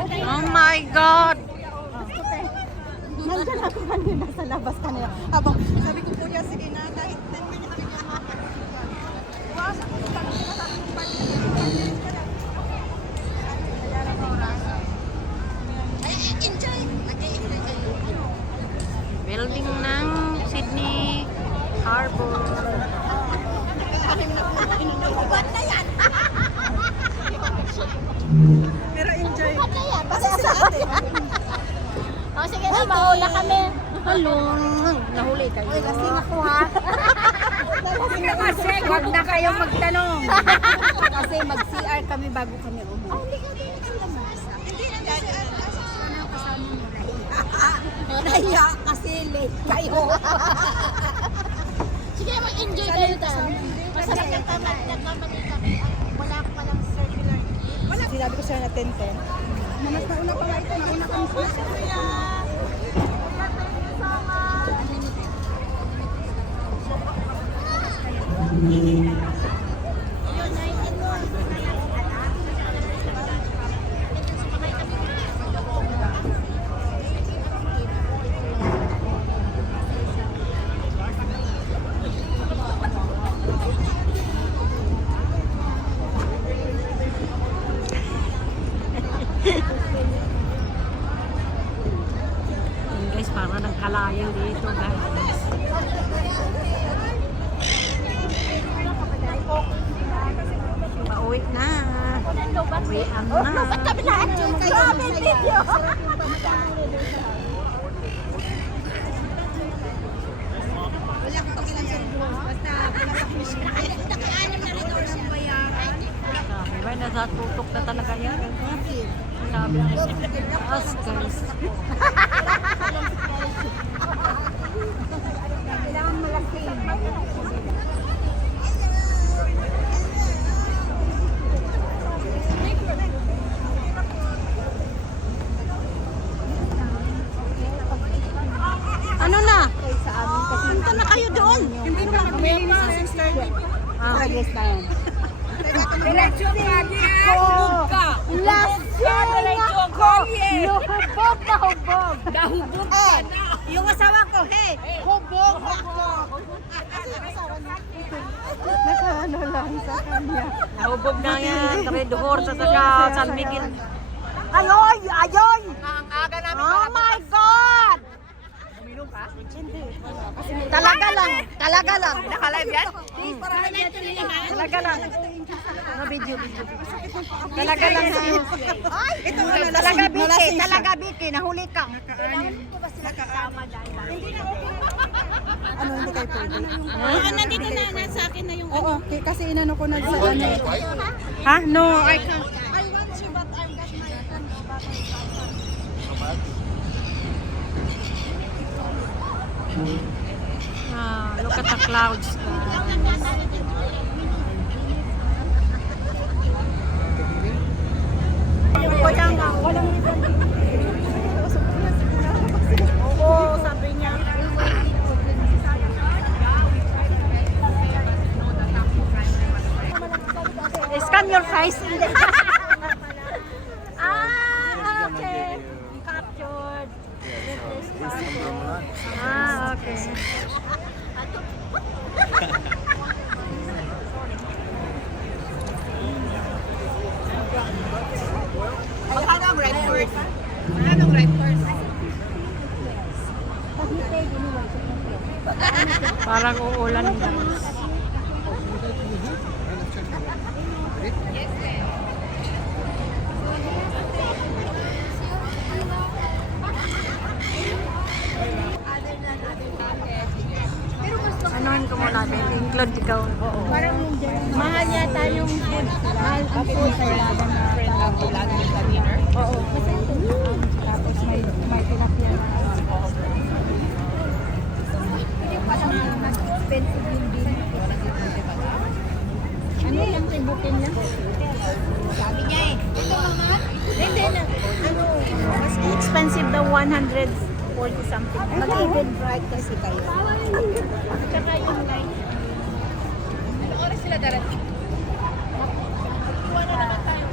Oh my God! Nandiyan ako kanina sa labas kanina. Habang sabi ko, kuya, sige na, kahit 10 minutes kami makakalit. Buwasan ko lang sa ating enjoy! Building ng Sydney Harbor. Ubat na yan! Pero enjoy. Kasi sila ate. O sige na, mauna kami. Halong! Nahuli kayo. Uy, lasing ako ha. Kasi huwag na kayong magtanong. Kasi mag-CR kami bago kami umuwi. Hindi na dahil nahiya kasi late kayo. Sige, mag-enjoy kayo tayo. Masarap yung tamad kami. Wala ko pa ng circular. Sinabi ko siya na 10-10. Mas nauna pa nga ito. Nauna kami sa kuya. Guys, para nagkalayan dito, guys. Pauwi na. Uwian na. Ba't kami na-enjoy kayo? Video! Wala ko pakilang sa basta wala pa kami siya. Naka-anim na rin daw siya. Sabi ba, nasatutok na talaga yan. Sabi na, taas, guys. Kailangan malaki. Ano na? Sa amin kasi. Punta na kayo doon. Hindi naman kami sa sister. Ah, Yes na yan. Diretso ka, Lasing ako! Hubog na hubog! Dahubog Eh, yung asawa ko, hey! Hubog ako! Nakaano lang sa kanya. Nahubog na yan. Kami duhor sa San Miguel. Ayoy! Ayoy! Ang aga namin. Oh my God! Uminom ka? Hindi. Talaga lang. Talaga lang. Naka-live yan? Talaga lang. Ano video? Talaga lang. Ito wala na Talaga Biki. Talaga Biki. Nahuli ka. Ano, hindi kayo pwede? Nandito na sa akin na yung... Oo, kasi inano ko na sa ano eh. Ha? No, I can't. I want you but I've got my Look at the clouds. Oo, sabi niya. Scan your face. okay. Captured. Okay. Magkano ang red horse? Magkano ang red horse? Parang uulan guys. Anuhin ko muna din. Include ikaw. Oo. Mahal yata yung food. Mahal ang food sa ilaban na Oo. Tapos may tilapia na. Expensive yung din. Ano yung tibukin niya? Sabi niya eh. Ito mama? Hindi na. Ano? Mas expensive daw 140 something. Mag-even bright kasi kayo. Tsaka yung light. Ano oras sila darating? Iwan na naman tayo.